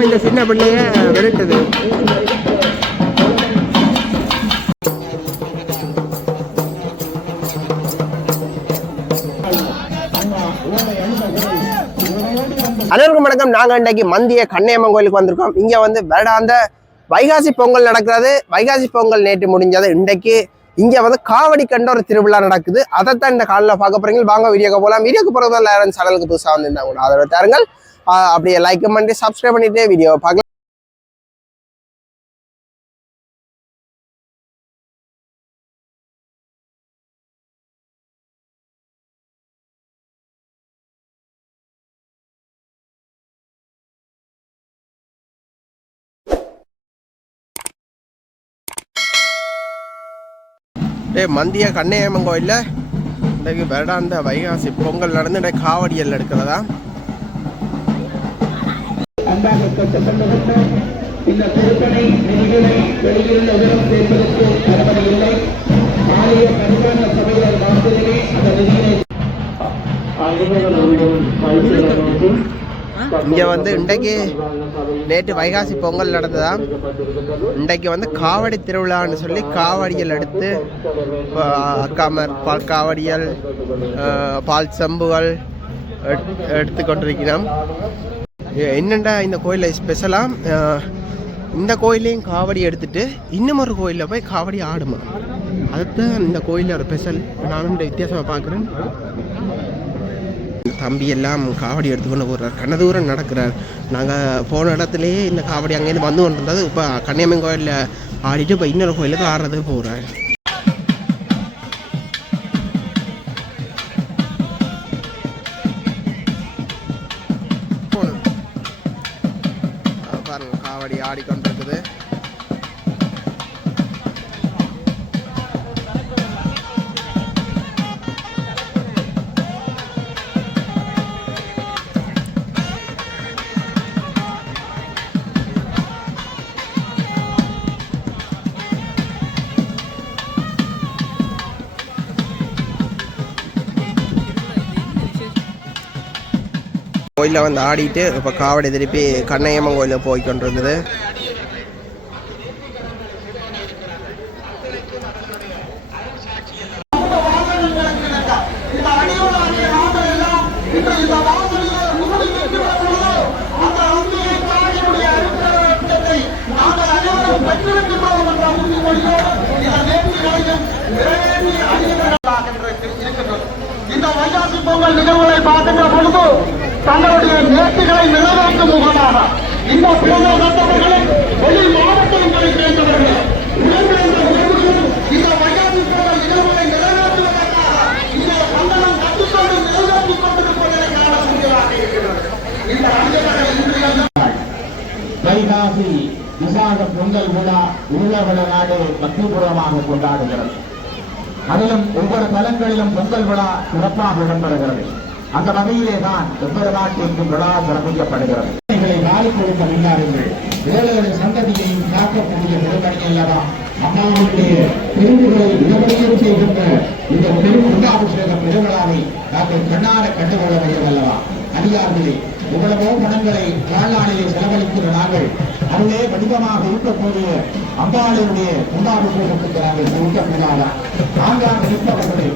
பாவம் இந்த சின்ன பிள்ளைய வெறுத்தது. அனைவருக்கும் வணக்கம். நாங்கள் இன்றைக்கு மந்திய கண்ணையம்மன் கோயிலுக்கு வந்திருக்கோம். இங்கே வந்து வருடாந்த வைகாசி பொங்கல் நடக்கிறது. வைகாசி பொங்கல் நேற்று முடிஞ்சது. இன்றைக்கு இங்கே வந்து காவடி கண்ட ஒரு திருவிழா நடக்குது. அதைத்தான் இந்த காலையில் பார்க்க போறீங்க. வாங்க வீடியோக்கு போகலாம். வீடியோக்கு போகிறது எல்லாரும் சேனலுக்கு புதுசாக வந்திருந்தாங்க கூட ஆதரவு தாருங்கள். அப்படியே லைக் பண்ணி சப்ஸ்கிரைப் பண்ணிட்டு வீடியோ பார்க்கலாம். மந்திய கண்ணையம்மன் கோயிலில் இன்றைக்கு வருடாந்த வைகாசி பொங்கல் நடந்து காவடியல் எடுக்கிறதா. இந்த திருப்பணி நிதிகளை வெளியில் உதவும் சேர்ப்பதற்கு அனுமதி இல்லை. ஆலய கண்காண சபையார் மாத்திரமே அந்த நிதியினை இங்கே வந்து இன்றைக்கு நேற்று வைகாசி பொங்கல் நடந்ததா. இன்றைக்கு வந்து காவடி திருவிழான்னு சொல்லி காவடியல் எடுத்து அக்காமர் பால் காவடியல் பால் சம்புகள் எடுத்து கொண்டிருக்கிறோம். என்னென்னா இந்த கோயிலில் ஸ்பெஷலாக இந்த கோயிலையும் காவடி எடுத்துட்டு இன்னும் ஒரு கோயிலில் போய் காவடி ஆடுமா. அதுதான் இந்த கோயிலில் ஒரு ஸ்பெஷல். நானும் இந்த வித்தியாசமாக பார்க்குறேன். தம்பி எல்லாம் காவடி எடுத்துக்கொண்டு போகிறார். கண்ணதூரம் நடக்கிறார். நாங்கள் போன இடத்துலையே இந்த காவடி அங்கேருந்து வந்து கொண்டு இருந்தது. இப்போ கன்னியம்மன் கோயிலில் ஆடிட்டு இப்போ இன்னொரு கோயிலுக்கு ஆடுறதுக்கு போகிறார். பாருங்க காவடி ஆடிக்கொண்டிருக்குது. கோயிலில் வந்து ஆடிட்டு இப்போ காவடி திருப்பி கண்ணையம்மன் கோயிலில் போய் கொண்டிருக்குது. இந்த வைகாசி பொங்கல் நிகழ்வுகளை பார்க்கின்ற பொழுது தங்களுடைய நேர்த்திகளை நிறைவேற்றும் முகமாக இந்த பொங்கல் நடத்தவர்களும் வெளி மாவட்டங்களை சேர்ந்தவர்கள் இந்த வைகாசி பொங்கல் நிகழ்வுகளை நிறைவேற்றுவதற்காக இந்த கண்டனம் கட்டுக்கொண்டு நிறைவேற்றிக் கொண்டிருப்பதை காண முடியதாக இருக்கிறது. இந்த வைகாசி விசாக பொங்கல் விழா உலக நாடு பக்திபூர்வமாக கொண்டாடுகிறது. அதிலும் ஒவ்வொரு தலங்களிலும் பொங்கல் விழா சிறப்பாக இடம்பெறுகிறது. அந்த வகையிலே தான் ஒவ்வொரு நாட்டிற்கும் விழா சிறப்பிக்கப்படுகிறது. வாரி கொடுக்க முன்னாருங்கள். ஏழு சந்ததியையும் காக்கக்கூடிய பெருமணி அல்லவா அம்மாவுடைய பெருமைகளை இடவழியும் செய்கின்ற இந்த பெருமுகாபிஷேக பெருவிழாவை நாங்கள் கண்ணார கண்டுகொள்ள வேண்டும் அல்லவா. அதிகாரிகளே, எவ்வளவோ பணங்களை வாழ்நாளிலே செலவழிக்கிற நாங்கள் அதுவே வடிவமாக இருக்கக்கூடிய அம்பாளுடைய குண்டாபிஷேகத்துக்கு நாங்கள் செலுத்தக்கூடாதா? ஆங்காக இருப்பவர்களே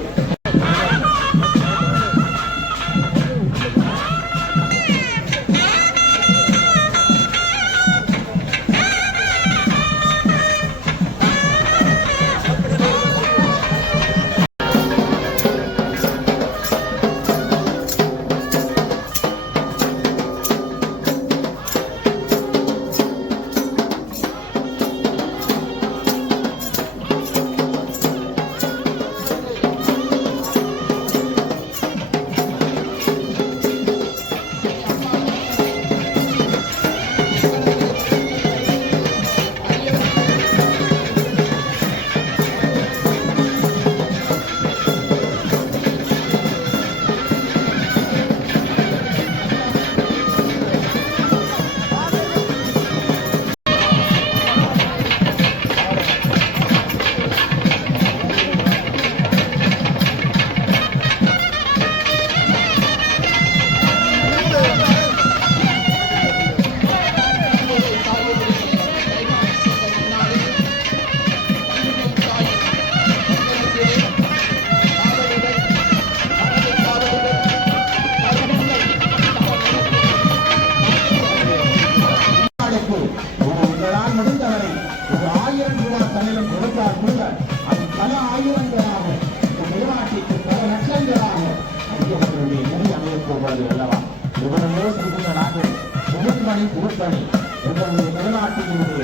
இருக்கிறது அல்லவா? இவர்களே சிறிய நாங்கள் திருப்பணி திருப்பணி எங்களுடைய திருநாட்டினுடைய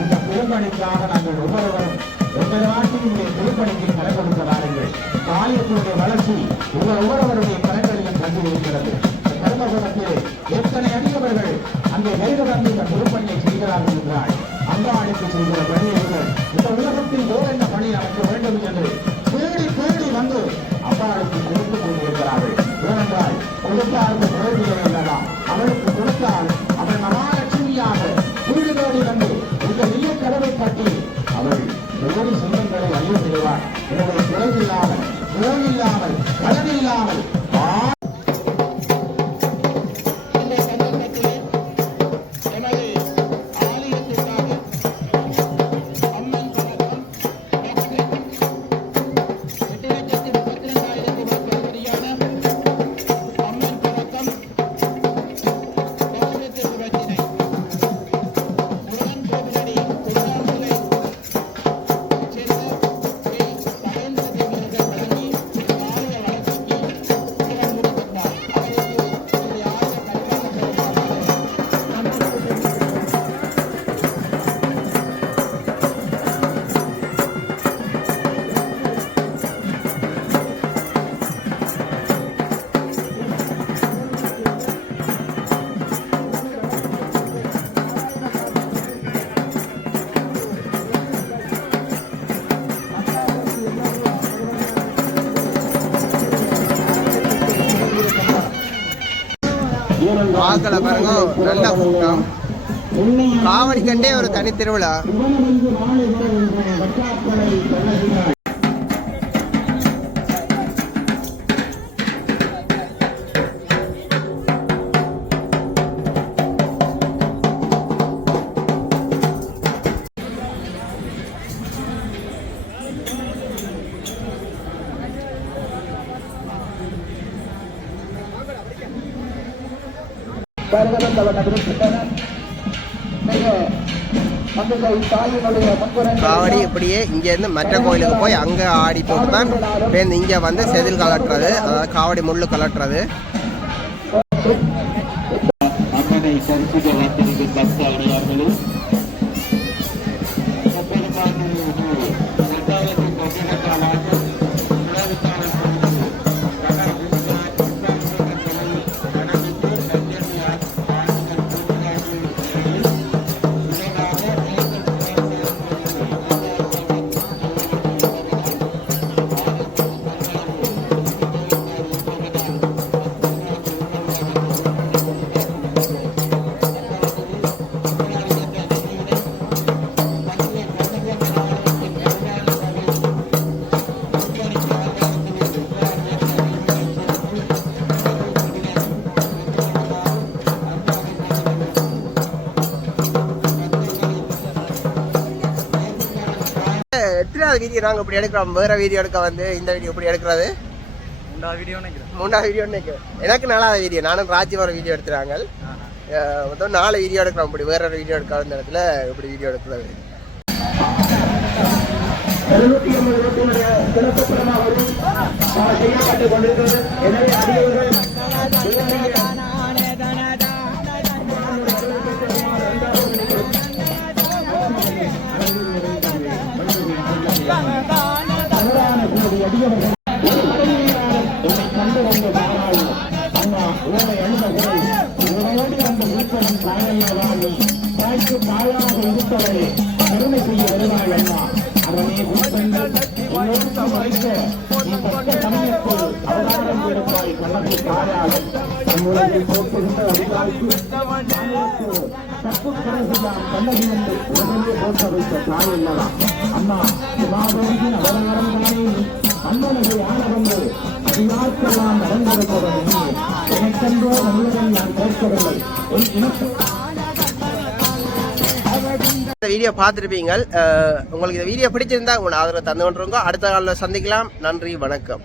இந்த திருப்பணிக்காக நாங்கள் ஒவ்வொருவரும் எங்கள் நாட்டினுடைய திருப்பணிக்கு கலை கொடுக்க வாருங்கள். ஆலயத்தினுடைய வளர்ச்சி உங்கள் ஒவ்வொருவருடைய கலைகளிலும் தங்கியிருக்கிறது. கர்மகுணத்திலே எத்தனை அடியவர்கள் அங்கே வேறு வந்து இந்த திருப்பணியை செய்கிறார்கள் என்றால் அம்பாளுக்கு செய்கிற பணியவர்கள் இந்த உலகத்தில் வேறு என்ன பணி நடக்க வேண்டும் என்று தேடி தேடி வந்து அம்பாளுக்கு கொடுத்துக் கொண்டிருக்கிறார்கள். ஏனென்றால் கொடுத்தாருக்கு பிரயோஜனம் இல்லலாம். அவளுக்கு கொடுத்தால் அவள் மகாலட்சுமியாக வீடு தேடி வந்து இந்த இல்லக்கதவை கட்டி அவள் ஒவ்வொரு சொந்தங்களை அழிய செய்வார். எனவே குறைவில்லாமல் குறைவில்லாமல் கடனில்லாமல் ஆக்களை பாருங்க, நல்ல கூட்டம். காவடி கண்டே ஒரு தனி திருவிழா. காவடி இப்படியே இங்கேருந்து மற்ற கோயிலுக்கு போய் அங்கே ஆடி போட்டு தான் பேருந்து இங்கே வந்து செதில் கலட்டுறது, அதாவது காவடி முள்ளு கலட்டுறது. அம்மனை சரிசிக்க வைத்திருக்கும் பக்தர்கள் எத்தனாவது வீடியோ நாங்கள் இப்படி எடுக்கிறோம்? வேற வீடியோ எடுக்க வந்து இந்த வீடியோ இப்படி எடுக்கிறது மூணாவது வீடியோ நினைக்கிறேன். எனக்கு 4வது வீடியோ. நானும் ராஜ்யம் ஒரு வீடியோ எடுத்துறாங்க. மொத்தம் 4 வீடியோ எடுக்கிறோம். இப்படி வேற ஒரு வீடியோ எடுக்க வந்த இடத்துல இப்படி வீடியோ எடுக்கிறது. கருணை செய்ய வருவாய் அண்ணா. அவனே சமயத்தில் அவதாரம் எடுப்பாய் கணக்கு தாயாக நம்முடைய போக்குகின்ற அதிகாரிக்கு தப்பு கணக்குதான் கண்ணகி என்று உடனே போட்ட வைத்த தாய் இல்லலாம். அண்ணா சுமாதோங்கின் அவதாரங்களே அண்ணனது ஆனவங்கள் அதிகாரத்தெல்லாம் நடந்திருப்பவன் எனக்கென்றோ நல்லதை நான் கேட்கவில்லை. இந்த வீடியோ பார்த்துருப்பீங்க. உங்களுக்கு இந்த வீடியோ பிடிச்சிருந்தா உங்களை ஆதரவு தந்து கொண்டிருக்கோம். அடுத்த காலில் சந்திக்கலாம். நன்றி, வணக்கம்.